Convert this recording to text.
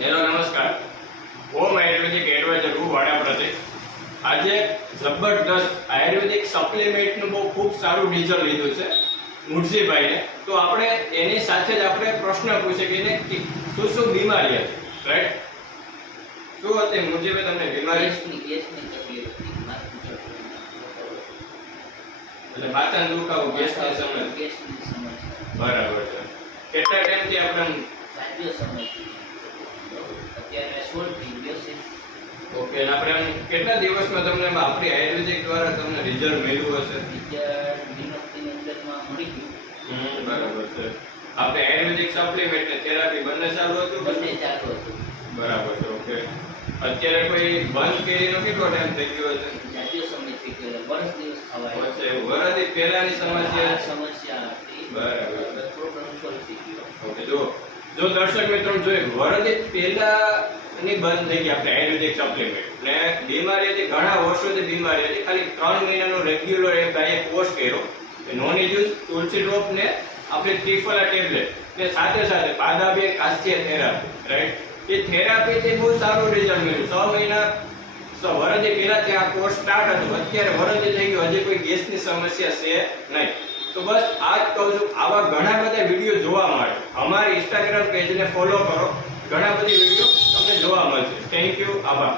Hello નમસ્કાર, ઓમ આયુર્વેદિક adviser હું વાડા પ્રતિક. આજે જબરદસ્ત આયુર્વેદિક સપ્લિમેન્ટનું બહુ ખૂબ સારું રિઝલ્ટ લીધું છે મુરજીભાઈને. તો આપણે એની સાથે જ આપણે પ્રશ્ન પૂછીએ કે એને શું શું બીમારી હતી, રાઈટ? શું હતી મુરજીભાઈ તમને બીમારી? ગેસની તકલીફ હતી, એટલે માથાનો દુખાવો, ગેસની સમસ્યા. ગેસની સમસ્યા બરાબર છે. કેટલા ટાઈમથી આપણે સાચો સમય અત્યારે 16 થી 20. ઓકે, આપણે કેટલા દિવસમાં તમને આપણી આયુર્વેદિક દ્વારા તમને રિઝલ્ટ મળ્યું હશે? દિનોની અંદરમાં મળી ગયું. બરાબર છે. આપણે આયુર્વેદિક સપ્લિમેન્ટ ને થેરાપી બંને ચાલુ હતું? બંને ચાલુ હતું. બરાબર છે. ઓકે, અત્યારે કોઈ બંધ કરીને કેટલો ટાઈમ થઈ ગયો છે? સાચો સમય થઈ ગયો, વર્ષ દિવસ થવાય છે વરદી પહેલાની સમસ્યા. સમસ્યા હતી. બરાબર. થોડો ઘણો સોલ્વ થઈ ગયો. ઓકે, જો દર્શક મિત્રો જોઈએ, વરદી પહેલાની બંધ થઈ ગઈ આપણે આયુર્વેદિક સપ્લિમેન્ટ ને બીમારી હતી, ઘણા વર્ષોથી બીમારી હતી. ખાલી 3 મહિનાનો રેગ્યુલર એક ગાયે કોર્સ કર્યો, નોની જ્યુસ, તુલસી ડ્રોપ ને આપણે ત્રિફલા ટેબ્લેટ ને સાથે સાથે પાદાબે કાસ્ય થેરાપી, રાઈટ? એ થેરાપીથી બહુ સારું રિઝલ્ટ મળ્યું. 6 મહિના વરદી પહેલાથી આ કોર્સ સ્ટાર્ટ હતો, અત્યારે વરદી થઈ ગયો, હજી કોઈ ગેસની સમસ્યા છે નહીં. તો બસ આ જ કહું છું, આવા ઘણા બધા વિડીયો જોવા માટે અમારી ઇન્સ્ટાગ્રામ પેજને ફોલો કરો. ઘણા બધી વિડીયો તમને જોવા મળશે. થેન્ક યુ, આભાર.